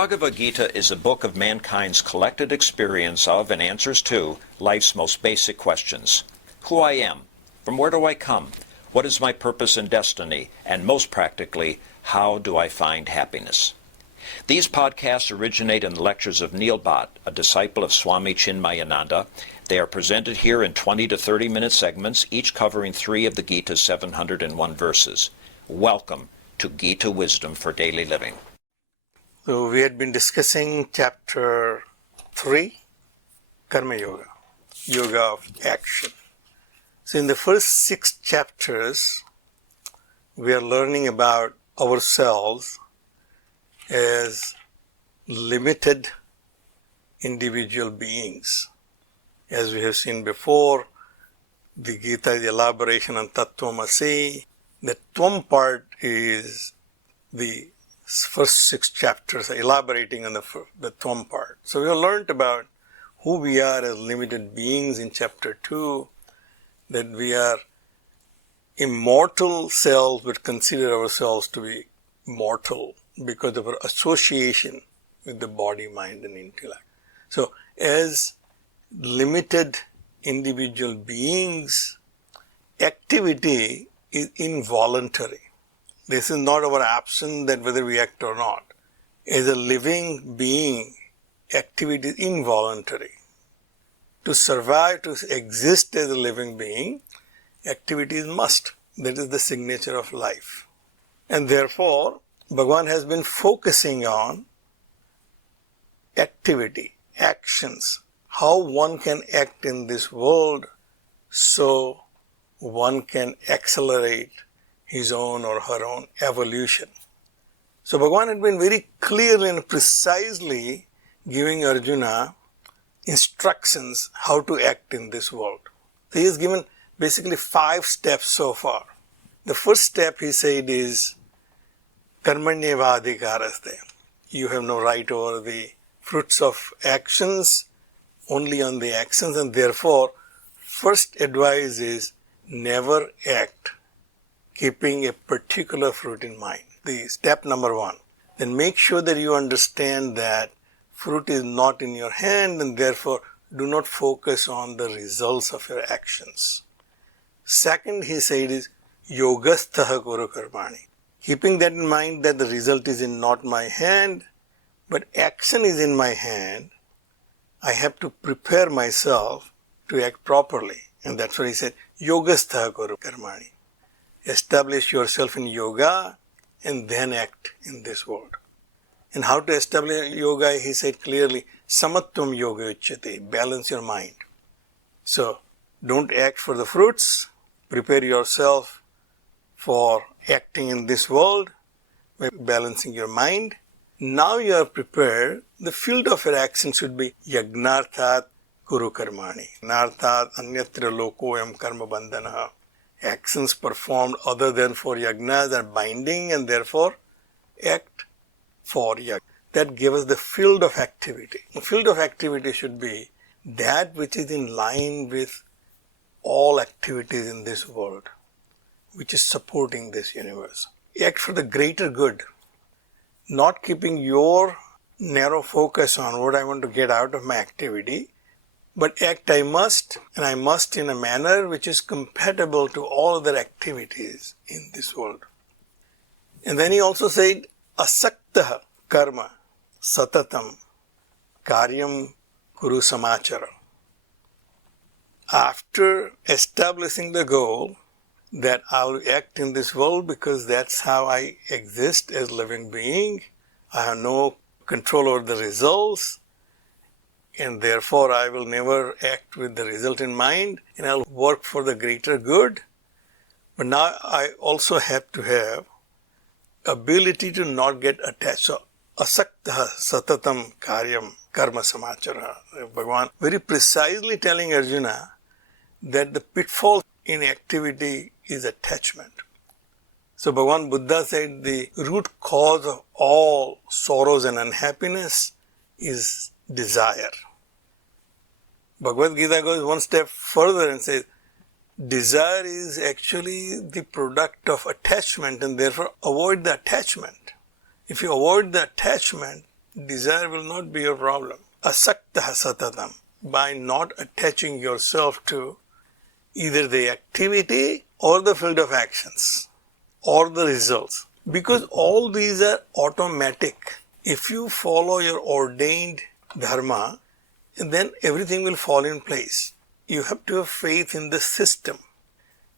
Bhagavad Gita is a book of mankind's collected experience of and answers to life's most basic questions. Who I am, from where do I come, what is my purpose and destiny, and most practically, how do I find happiness? These podcasts originate in the lectures of Neil Bhatt, a disciple of Swami Chinmayananda. They are presented here in 20 to 30-minute segments, each covering 3 of the Gita's 701 verses. Welcome to Gita Wisdom for Daily Living. So we had been discussing chapter 3, Karma Yoga, Yoga of Action. So in the first 6 chapters, we are learning about ourselves as limited individual beings. As we have seen before, the Gita is the elaboration on Tattvamasi. The Tvam part is the first 6 chapters elaborating on the Tvam part. So we have learned about who we are as limited beings in chapter 2, that we are immortal selves but consider ourselves to be mortal because of our association with the body, mind and intellect. So as limited individual beings, activity is involuntary. This is not our option that whether we act or not. As a living being, activity is involuntary. To survive, to exist as a living being, activity is must. That is the signature of life. And therefore, Bhagavan has been focusing on activity, actions, how one can act in this world so one can accelerate his own or her own evolution. So Bhagavan had been very clearly and precisely giving Arjuna instructions how to act in this world. He has given basically 5 steps so far. The first step he said is Karmanyevadhikaraste. You have no right over the fruits of actions, only on the actions, and therefore first advice is never act keeping a particular fruit in mind. The step number 1. Then make sure that you understand that fruit is not in your hand and therefore do not focus on the results of your actions. Second, he said is Yogasthaha Kuru Karmani. Keeping that in mind that the result is in not my hand, but action is in my hand, I have to prepare myself to act properly. And that's what he said, Yogasthaha Kuru Karmani. Establish yourself in yoga and then act in this world. And how to establish yoga, he said clearly, Samatvam Yoga Uchyate, balance your mind. So, don't act for the fruits, prepare yourself for acting in this world by balancing your mind. Now you are prepared, the field of your action should be Yagnarthat Kuru Karmani. Narthat Anyatra Lokoyam Karma Bandhanaha. Actions performed other than for yagnas are binding and therefore act for yagna. That gives us the field of activity. The field of activity should be that which is in line with all activities in this world, which is supporting this universe. Act for the greater good, not keeping your narrow focus on what I want to get out of my activity, but act I must, and I must in a manner which is compatible to all other activities in this world. And then he also said, Asaktaha karma satatam karyam kuru samachara. After establishing the goal that I will act in this world because that's how I exist as a living being, I have no control over the results, and therefore I will never act with the result in mind, and I'll work for the greater good. But now I also have to have ability to not get attached. So, asaktaha satatam karyam karma samachara. Bhagavan very precisely telling Arjuna that the pitfall in activity is attachment. So Bhagavan Buddha said the root cause of all sorrows and unhappiness is desire. Bhagavad Gita goes one step further and says, desire is actually the product of attachment and therefore avoid the attachment. If you avoid the attachment, desire will not be your problem. Asaktah satatam. By not attaching yourself to either the activity or the field of actions or the results. Because all these are automatic. If you follow your ordained dharma, then everything will fall in place. You have to have faith in the system,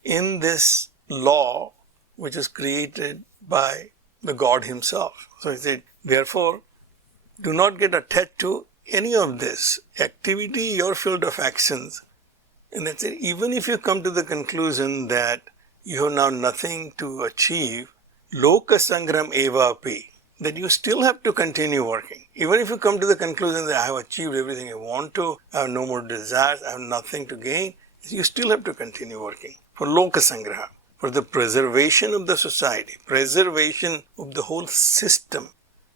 in this law which is created by the God Himself. So He said, therefore, do not get attached to any of this activity, your field of actions. And that's it. Even if you come to the conclusion that you have now nothing to achieve, loka sangram eva api, that you still have to continue working. Even if you come to the conclusion that I have achieved everything I want to, I have no more desires, I have nothing to gain, you still have to continue working for loka sangraha, for the preservation of the society, preservation of the whole system.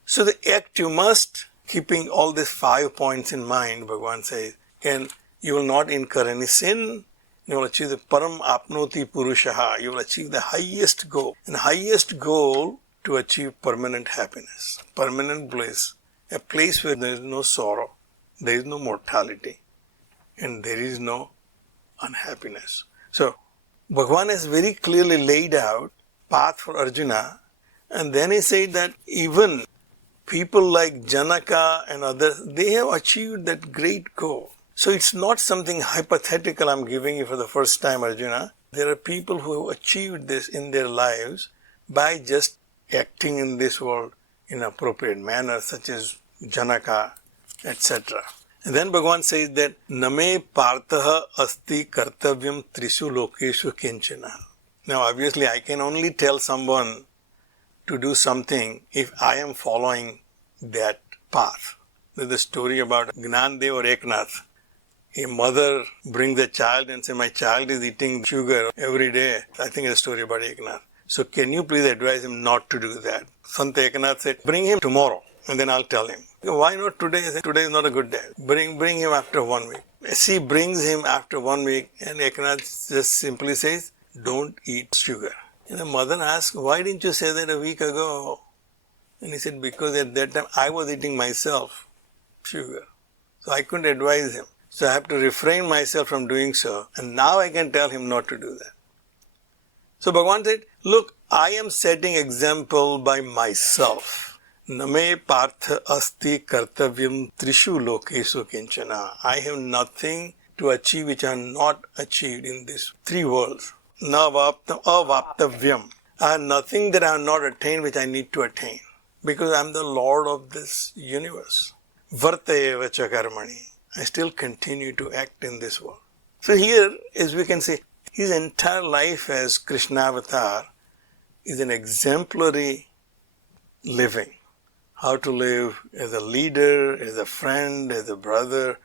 So the act you must, keeping all these 5 points in mind, Bhagavan says, and you will not incur any sin, you will achieve the param apnoti purushaha, you will achieve the highest goal. And the highest goal to achieve permanent happiness, permanent bliss, a place where there is no sorrow, there is no mortality, and there is no unhappiness. So, Bhagavan has very clearly laid out path for Arjuna, and then he said that even people like Janaka and others, they have achieved that great goal. So it's not something hypothetical I'm giving you for the first time, Arjuna. There are people who have achieved this in their lives by just acting in this world in appropriate manner, such as Janaka, etc. And then Bhagavan says that Name partha asti kartavyam trishu lokeshu kinchana. Now obviously I can only tell someone to do something if I am following that path. There's the story about Gnandev or Eknath. A mother brings the child and says, my child is eating sugar every day. I think it's a story about Eknath. So can you please advise him not to do that? Sant Eknath said, bring him tomorrow and then I'll tell him. Why not today? I said, today is not a good day. Bring him after 1 week. She brings him after 1 week and Eknath just simply says, don't eat sugar. And the mother asked, why didn't you say that a week ago? And he said, because at that time I was eating myself sugar. So I couldn't advise him. So I have to refrain myself from doing so. And now I can tell him not to do that. So Bhagavan said, look, I am setting example by myself. Name partha asti kartavyam trishu lokeshu kinchana. I have nothing to achieve which I have not achieved in these 3 worlds. Na avaptavyam. I have nothing that I have not attained which I need to attain. Because I am the Lord of this universe. Vartayeva cha karmani. I still continue to act in this world. So here, as we can see, his entire life as Krishna avatar is an exemplary living. How to live as a leader, as a friend, as a brother.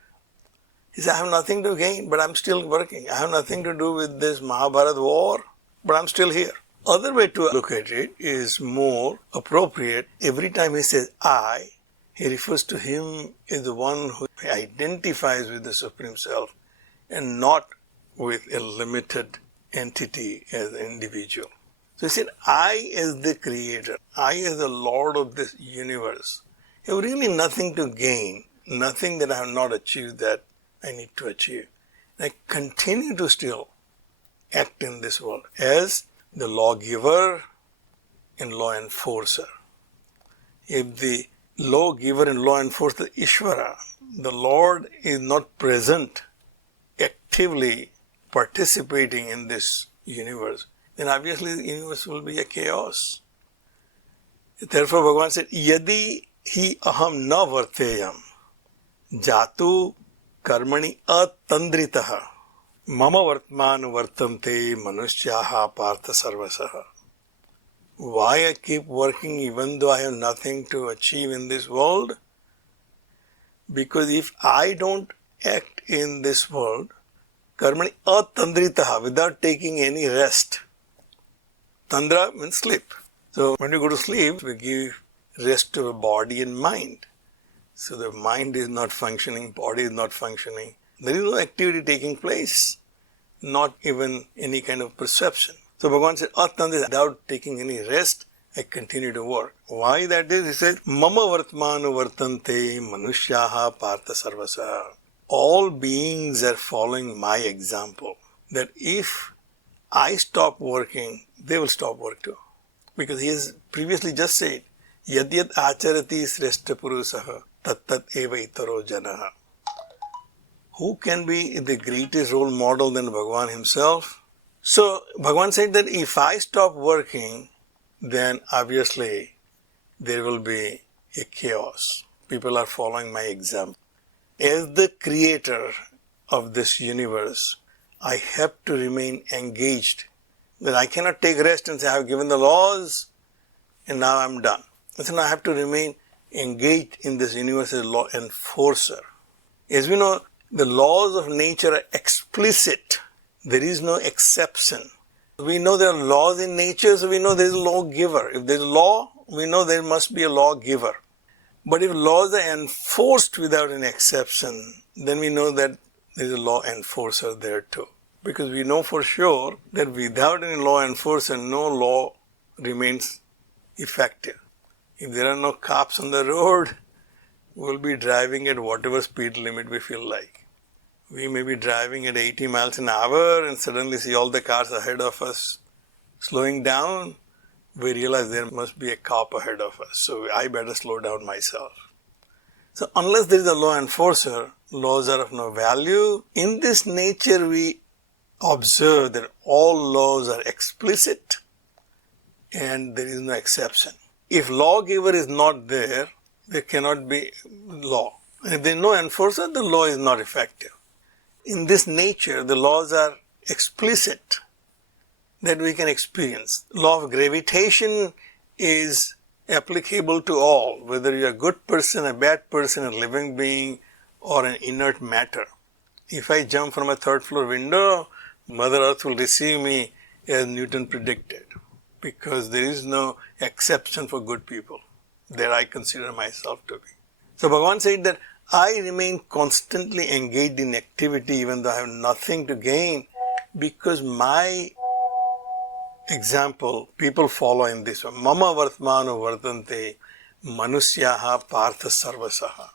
He said, I have nothing to gain, but I'm still working. I have nothing to do with this Mahabharata war, but I'm still here. Other way to look at it is more appropriate. Every time he says I, he refers to him as the one who identifies with the Supreme Self and not with a limited entity as an individual. So he said, I as the creator, I as the Lord of this universe, have really nothing to gain, nothing that I have not achieved that I need to achieve. I continue to still act in this world as the lawgiver and law enforcer. If the lawgiver and law enforcer, Ishvara, the Lord is not present, actively participating in this universe, then obviously the universe will be a chaos. Therefore Bhagavan said, Yadi hi aham na varteyam jatu karmani atandritaha mama vartman vartante manushyaha partha sarvasaha. Why I keep working even though I have nothing to achieve in this world? Because if I don't act in this world, karmani atandritaha, without taking any rest. Tandra means sleep. So when you go to sleep, we give rest to the body and mind. So the mind is not functioning, body is not functioning. There is no activity taking place, not even any kind of perception. So Bhagavan said, atandrita, without taking any rest, I continue to work. Why that is? He says, Mama vartmanu vartante manushyaha partha sarvasa. All beings are following my example. That if I stop working, they will stop work too. Because he has previously just said, Yad yad acharati sreshta purusaha tat tat eva itaro janaha. Who can be the greatest role model than Bhagavan himself? So Bhagavan said that if I stop working, then obviously there will be a chaos. People are following my example. As the creator of this universe, I have to remain engaged. That I cannot take rest and say, I have given the laws and now I am done. So I have to remain engaged in this universe as a law enforcer. As we know, the laws of nature are explicit. There is no exception. We know there are laws in nature, so we know there is a lawgiver. If there is a law, we know there must be a lawgiver. But if laws are enforced without an exception, then we know that there is a law enforcer there too. Because we know for sure that without any law enforcer, no law remains effective. If there are no cops on the road, we will be driving at whatever speed limit we feel like. We may be driving at 80 miles an hour and suddenly see all the cars ahead of us slowing down. We realize there must be a cop ahead of us, so I better slow down myself. So unless there is a law enforcer, laws are of no value. In this nature we observe that all laws are explicit and there is no exception. If lawgiver is not there, there cannot be law. And if there is no enforcer, the law is not effective. In this nature, the laws are explicit that we can experience. Law of gravitation is applicable to all, whether you are a good person, a bad person, a living being, or an inert matter. If I jump from a third floor window, Mother Earth will receive me as Newton predicted, because there is no exception for good people. That I consider myself to be. So Bhagavan said that I remain constantly engaged in activity even though I have nothing to gain, because my example, people follow in this way. Mama vartmanu vartante manusyaha partha sarvasaha.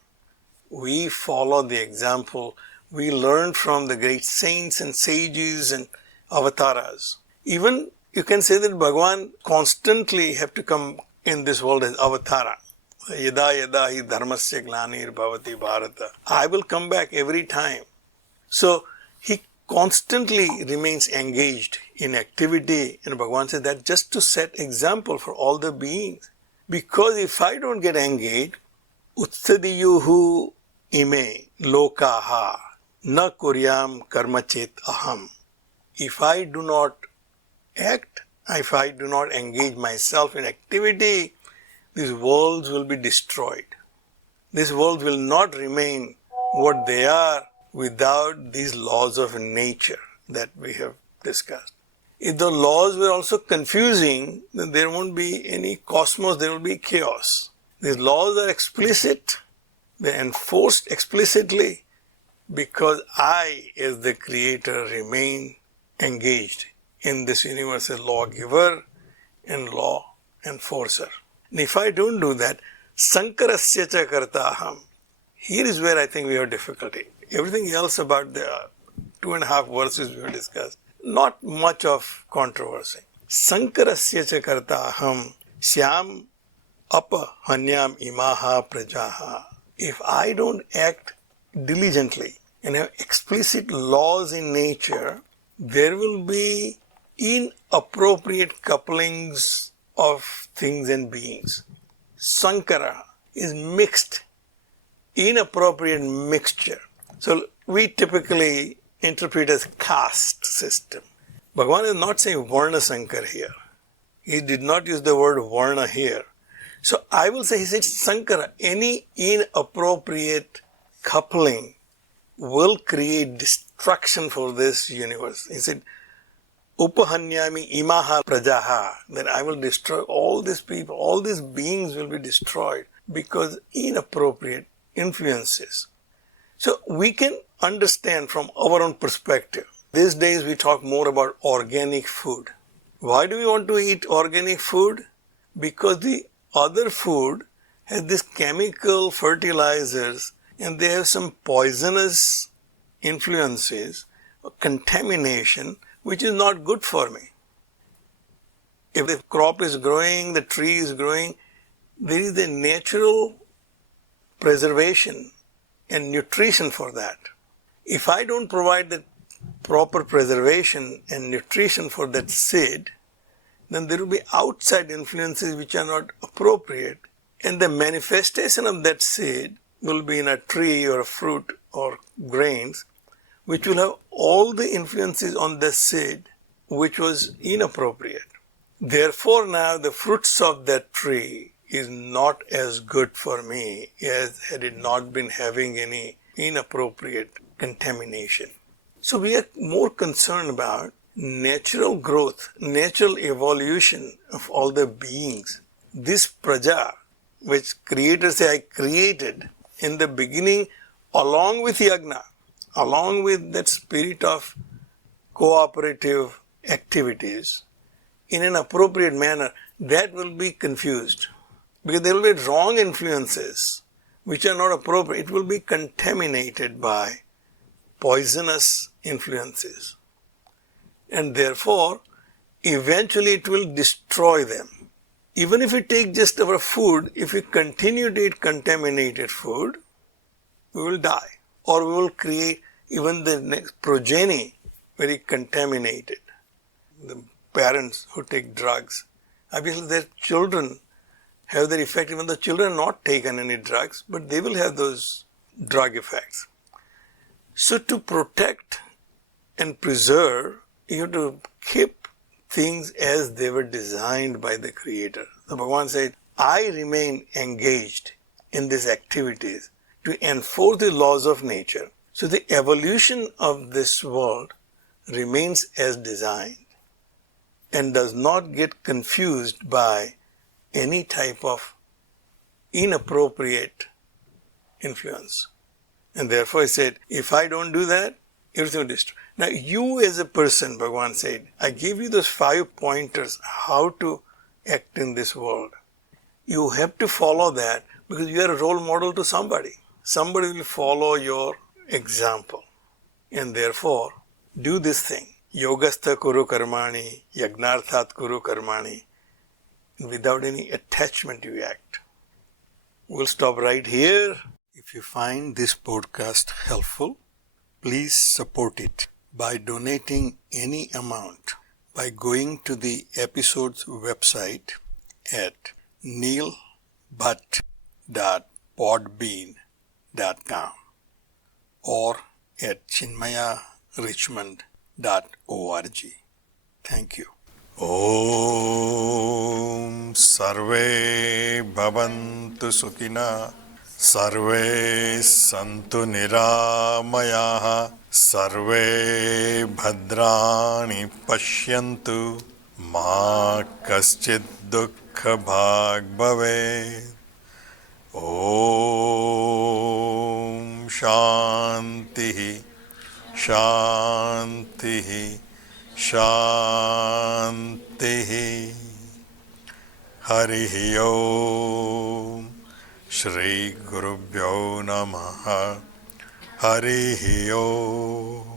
We follow the example. We learn from the great saints and sages and avatars. Even you can say that Bhagavan constantly have to come in this world as avatara. Yada yada hi dharmasya glanir bhavati bharata. I will come back every time. So he constantly remains engaged in activity, and Bhagavan said that just to set example for all the beings. Because if I don't get engaged, utsadiyuhu ime lokaha na kuryam karma chet aham. If I do not act, if I do not engage myself in activity, these worlds will be destroyed. These worlds will not remain what they are without these laws of nature that we have discussed. If the laws were also confusing, then there won't be any cosmos, there will be chaos. These laws are explicit, they are enforced explicitly because I, as the creator, remain engaged in this universe as lawgiver and law enforcer. And if I don't do that, sankarasya cha kartaham. Here is where I think we have difficulty. Everything else about the 2.5 verses we have discussed, not much of controversy. Sankarasya cha kartaham syam apahanyam imaha prajaha. If I don't act diligently and have explicit laws in nature, there will be inappropriate couplings of things and beings. Sankara is mixed, inappropriate mixture. So we typically interpret as caste system. Bhagavan is not saying Varna Sankar here. He did not use the word Varna here. So I will say, he said Sankara, any inappropriate coupling will create destruction for this universe. He said, Upahanyami imaha prajaha, that I will destroy all these people, all these beings will be destroyed because inappropriate influences. So we can understand from our own perspective. These days we talk more about organic food. Why do we want to eat organic food? because the other food has these chemical fertilizers and they have some poisonous influences, contamination, which is not good for me. If the crop is growing, the tree is growing, there is a natural preservation and nutrition for that. If I don't provide the proper preservation and nutrition for that seed, then there will be outside influences which are not appropriate, and the manifestation of that seed will be in a tree or a fruit or grains, which will have all the influences on the seed which was inappropriate. Therefore now the fruits of that tree is not as good for me as had it not been having any inappropriate contamination. So we are more concerned about natural growth, natural evolution of all the beings. This praja, which creators say I created in the beginning along with yagna, along with that spirit of cooperative activities in an appropriate manner, that will be confused. Because there will be wrong influences which are not appropriate. It will be contaminated by poisonous influences. And therefore, eventually it will destroy them. Even if we take just our food, if we continue to eat contaminated food, we will die. Or we will create even the next progeny very contaminated. The parents who take drugs, obviously their children have their effect, even though children have not taken any drugs, but they will have those drug effects. So to protect and preserve, you have to keep things as they were designed by the Creator. So Bhagavan said, I remain engaged in these activities to enforce the laws of nature. So the evolution of this world remains as designed and does not get confused by any type of inappropriate influence. And therefore he said, if I don't do that, everything will destroy. Now you as a person, Bhagavan said, I gave you those 5 pointers how to act in this world. You have to follow that because you are a role model to somebody. Somebody will follow your example. And therefore, do this thing. Yogastha kuru karmani, yagnarthat kuru karmani. Without any attachment you act. We'll stop right here. If you find this podcast helpful, please support it by donating any amount by going to the episode's website at neilbhatt.podbean.com or at chinmayarichmond.org. Thank you. Om Sarve Bhavantu Sukhina Sarve Santu Niramayaha Sarve Bhadrani Pashyantu Ma Kaschid Dukkha Bhag Bhave. Om Shantihi Shantihi Shantihi. Harihi Om. Shri Gurubhyo Namaha. Harihi Om.